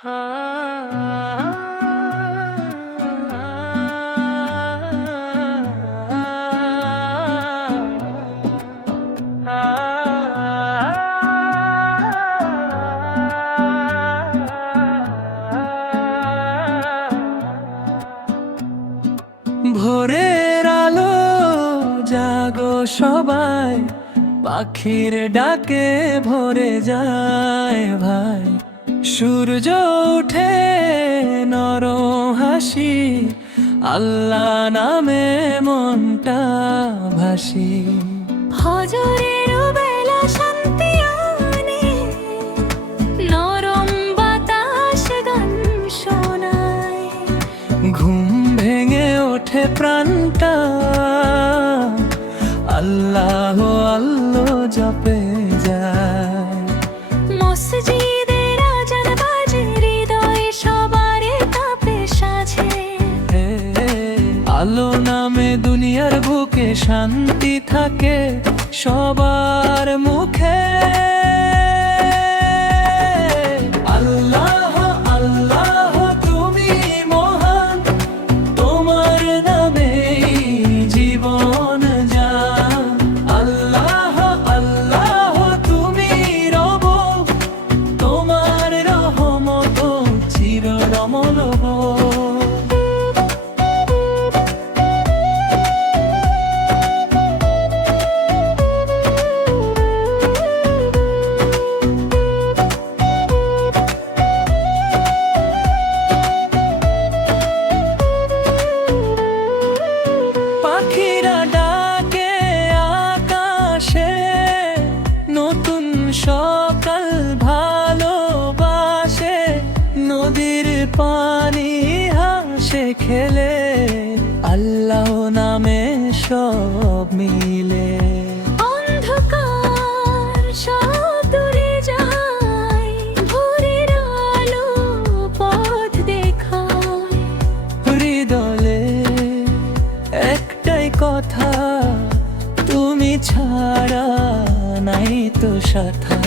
ভোরের আলো জাগো সবাই, পাখির ডাকে ভরে যায় ভাই। সূর্য উঠে নরম হাসি, আল্লাহ নামে মনটা ভাসি। ফজরের বেলা শান্তি আনে, নরম বাতাস গান শোনায়। ঘুম ভেঙে ওঠে প্রাণটা, আল্লাহ আল্লাহ জপে যায়। মসজিদের আজান বাজে, হৃদয় সবার তাপে সাজে। আলো নামে দুনিয়ার বুকে শান্তি থাকে সবার মুখে। আল্লাহ আল্লাহ তুমি মহান, তোমার নামে জীবন যান। আল্লাহ আল্লাহ তুমি রব, তোমার রহমত চির অমলব। পাখিরা ডাকে আকাশে, নতুন সকাল ভালোবাসে। নদীর পানি হাসে খেলে, আল্লাহ নামে সব মিলে। অন্ধকার সব দূরে যায়, ভোরের আলো পথ দেখায়। হৃদয়ে একটাই কথা, তুমি ছাড়া নাই তো সাথা।